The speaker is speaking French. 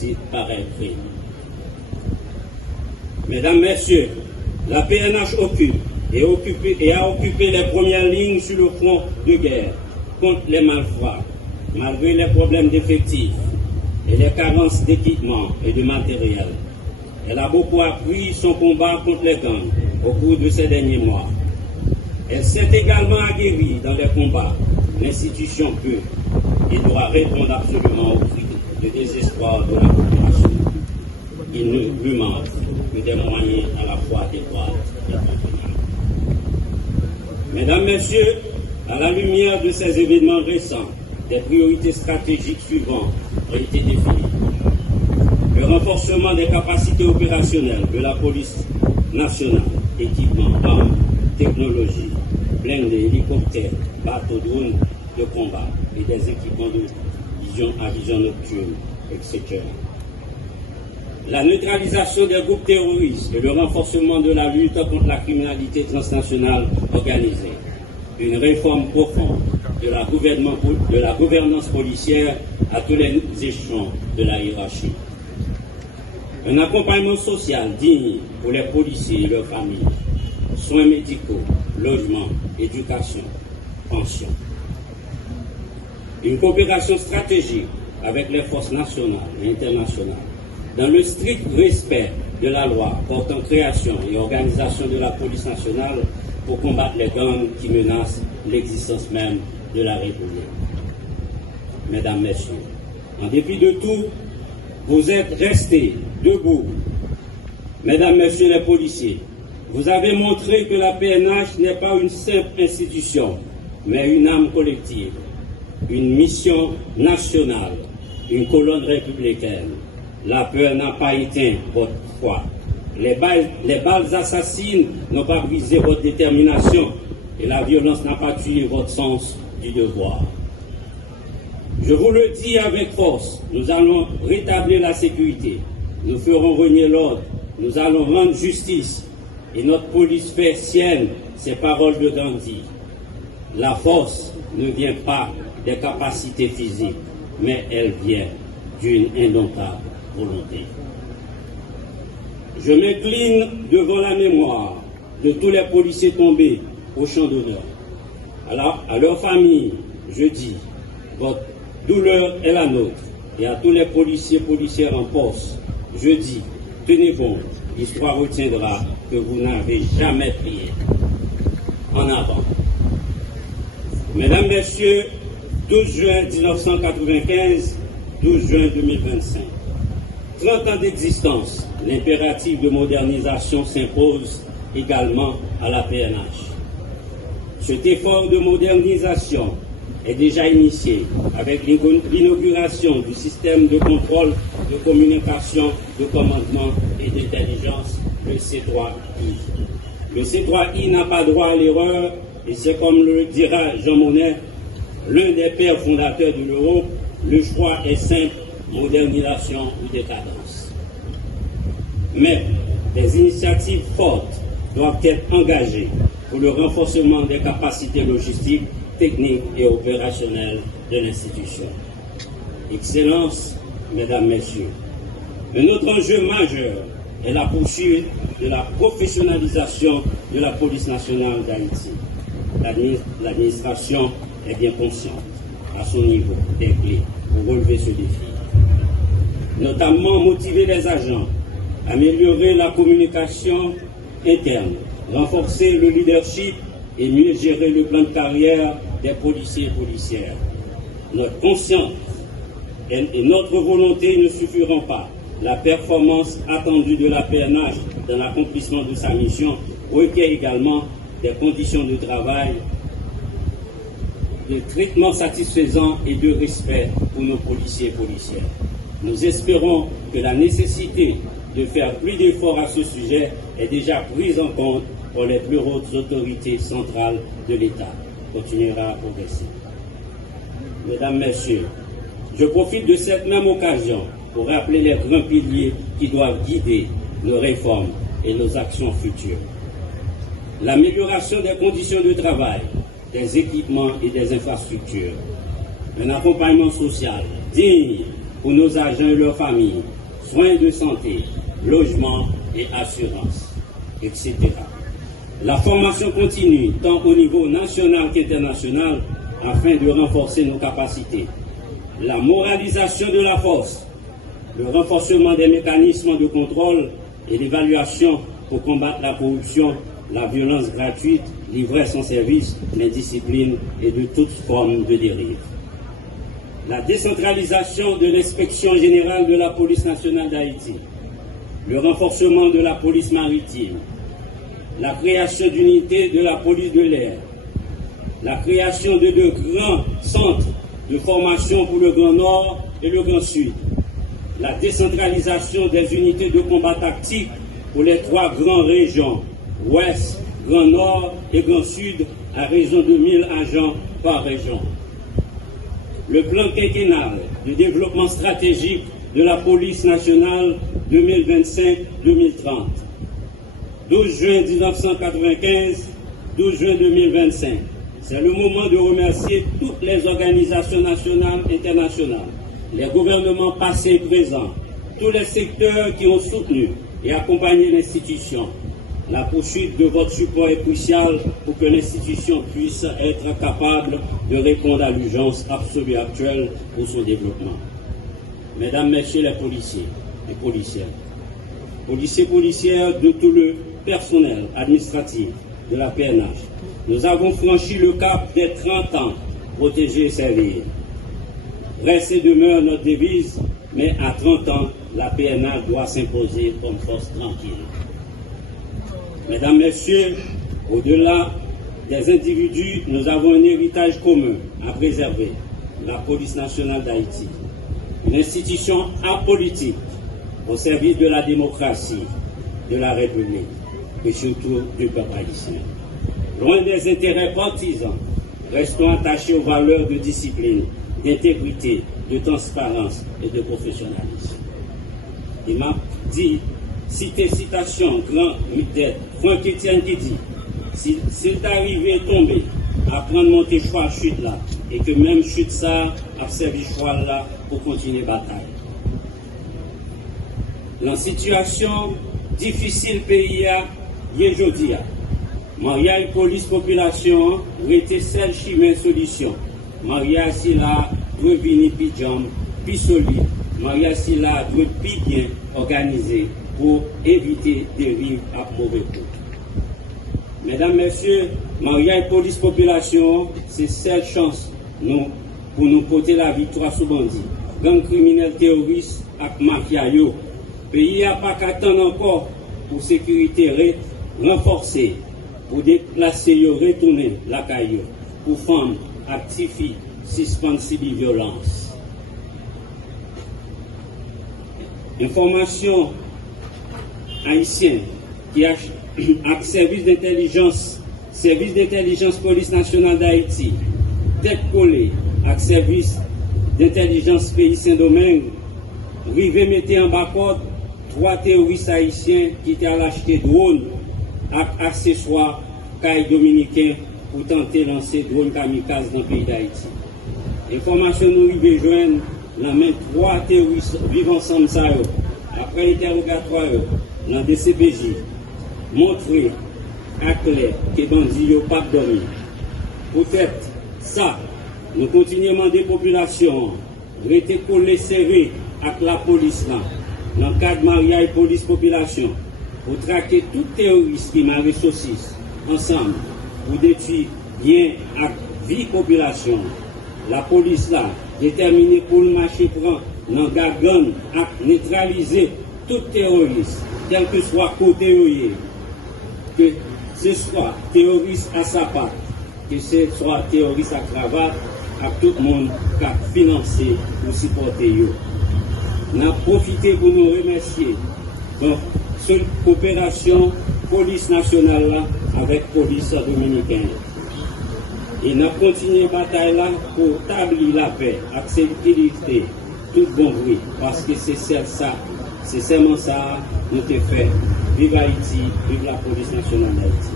suscite pareil crime. Mesdames, Messieurs, la PNH occupe et a occupé les premières lignes sur le front de guerre contre les malfrats, malgré les problèmes d'effectifs et les carences d'équipement et de matériel. Elle a beaucoup appris son combat contre les gangs au cours de ces derniers mois. Elle s'est également aguerrie dans les combats. L'institution peut et doit répondre absolument au cri de désespoir de la population. Il ne lui manque que des moyens à la fois adéquats et convenables. Mesdames, Messieurs, à la lumière de ces événements récents, des priorités stratégiques suivantes ont été définies. Le renforcement des capacités opérationnelles de la police nationale, équipement, armes, technologies, blindés, hélicoptères, bateaux, drones de combat et des équipements de vision à vision nocturne, etc. La neutralisation des groupes terroristes et le renforcement de la lutte contre la criminalité transnationale organisée. Une réforme profonde de la gouvernance policière à tous les échelons de la hiérarchie. Un accompagnement social digne pour les policiers et leurs familles. Soins médicaux, logement, éducation, pension. Une coopération stratégique avec les forces nationales et internationales dans le strict respect de la loi portant création et organisation de la police nationale pour combattre les gangs qui menacent l'existence même de la République. Mesdames, Messieurs, en dépit de tout, vous êtes restés debout. Mesdames, Messieurs les policiers, vous avez montré que la PNH n'est pas une simple institution, mais une âme collective, une mission nationale, une colonne républicaine. La peur n'a pas éteint votre foi. Les balles assassines n'ont pas brisé votre détermination et la violence n'a pas tué votre sens du devoir. Je vous le dis avec force, nous allons rétablir la sécurité, nous ferons régner l'ordre, nous allons rendre justice et notre police fait sienne ces paroles de Gandhi. La force ne vient pas des capacités physiques, mais elle vient d'une indomptable volonté. Je m'incline devant la mémoire de tous les policiers tombés au champ d'honneur. À leur famille, je dis, votre douleur est la nôtre. Et à tous les policiers, policières en poste, je dis, tenez bon, l'histoire retiendra que vous n'avez jamais prié. En avant. Mesdames, Messieurs, 12 juin 1995, 12 juin 2025. 30 ans d'existence, l'impératif de modernisation s'impose également à la PNH. Cet effort de modernisation est déjà initié avec l'inauguration du système de contrôle de communication, de commandement et d'intelligence, le C3I. Le C3I n'a pas droit à l'erreur et c'est comme le dira Jean Monnet, l'un des pères fondateurs de l'euro, le choix est simple, modernisation ou décadence. Mais des initiatives fortes doivent être engagées pour le renforcement des capacités logistiques, techniques et opérationnelles de l'institution. Excellence, Mesdames, Messieurs, un autre enjeu majeur est la poursuite de la professionnalisation de la police nationale d'Haïti. L'administration est bien consciente, à son niveau, des clés pour relever ce défi. Notamment motiver les agents, améliorer la communication interne, renforcer le leadership et mieux gérer le plan de carrière des policiers et policières. Notre conscience et notre volonté ne suffiront pas. La performance attendue de la PNH dans l'accomplissement de sa mission requiert également des conditions de travail, de traitement satisfaisant et de respect pour nos policiers et policières. Nous espérons que la nécessité de faire plus d'efforts à ce sujet est déjà prise en compte pour les plus hautes autorités centrales de l'État. Continuera à progresser. Mesdames, Messieurs, je profite de cette même occasion pour rappeler les grands piliers qui doivent guider nos réformes et nos actions futures. L'amélioration des conditions de travail, des équipements et des infrastructures, un accompagnement social digne pour nos agents et leurs familles, soins de santé, logement et assurance, etc. La formation continue tant au niveau national qu'international afin de renforcer nos capacités. La moralisation de la force, le renforcement des mécanismes de contrôle et d'évaluation pour combattre la corruption, la violence gratuite, l'ivresse en service, l'indiscipline et de toute forme de dérive. La décentralisation de l'inspection générale de la police nationale d'Haïti, le renforcement de la police maritime, la création d'unités de la police de l'air, la création de deux grands centres de formation pour le Grand Nord et le Grand Sud, la décentralisation des unités de combat tactique pour les trois grandes régions, Ouest, Grand Nord et Grand Sud, à raison de 1000 agents par région. Le plan quinquennal de développement stratégique de la police nationale 2025-2030. 12 juin 1995, 12 juin 2025. C'est le moment de remercier toutes les organisations nationales et internationales, les gouvernements passés et présents, tous les secteurs qui ont soutenu et accompagné l'institution. La poursuite de votre support est cruciale pour que l'institution puisse être capable de répondre à l'urgence absolue actuelle pour son développement. Mesdames, Messieurs les policiers et policières, policières de tout le personnel administratif de la PNH, nous avons franchi le cap des 30 ans, protéger et servir. Reste et demeure notre devise, mais à 30 ans, la PNH doit s'imposer comme force tranquille. Mesdames, Messieurs, au-delà des individus, nous avons un héritage commun à préserver, la police nationale d'Haïti. Une institution apolitique au service de la démocratie, de la République et surtout du peuple haïtien. Loin des intérêts partisans, restons attachés aux valeurs de discipline, d'intégrité, de transparence et de professionnalisme. Il m'a dit, citation, grand tête, Franck Etienne qui dit, s'il t'arrive tomber, à prendre monter choix chute là, et que même chute ça, a servi choix là pour continuer bataille. La situation difficile pays a, bien jodi a. Maria et police population, rete seule chimère solution. Maria si là, doit venir pi jam, pi solide. Maria si là, doit pi bien organisé pour éviter dérive à mauvais coup. Mesdames, Messieurs, Maria et police population, c'est seule chance nous, pour nous porter la victoire sous bandit. Gang criminel terroriste et mafia yo. Pays n'a pas qu'attendre encore pour sécurité renforcée, pour déplacer yo, retourner la caillou, pour femmes, actifier, suspendre civil violence. Information haïtienne qui a service d'intelligence police nationale d'Haïti, tête collée avec service d'intelligence pays Saint-Domingue, rivé mettre en bas code 3 terroristes haïtiens qui étaient à l'acheter drone avec accessoires caille dominicain pour tenter de lancer drone kamikaze dans le pays d'Haïti. Information nous rivé joindre la main 3 terroristes vivant ensemble ça après l'interrogatoire dans DCPJ montrer à clair que bandits n'ont pas dormi. Peut-être ça, nous continuons à demander population, rester collé serré avec la police là, dans le cadre de Maria et police population, pour traquer tout terroriste qui m'a saucisse ensemble, pour détruire bien la vie population. La police là, déterminée pour le marché prend dans le gargan à neutraliser tout terroriste, quel que soit côté que ce soit terroriste à sa part, que ce soit terroriste à cravate, à tout le monde qui a financé ou supporté. On a profité pour nous remercier de cette coopération police nationale là, avec police dominicaine. Et nous avons continué la bataille là pour établir la paix, accepter tout bon bruit, parce que c'est ça, c'est seulement ça nous fait. Vive Haïti, vive la police nationale d'Haïti.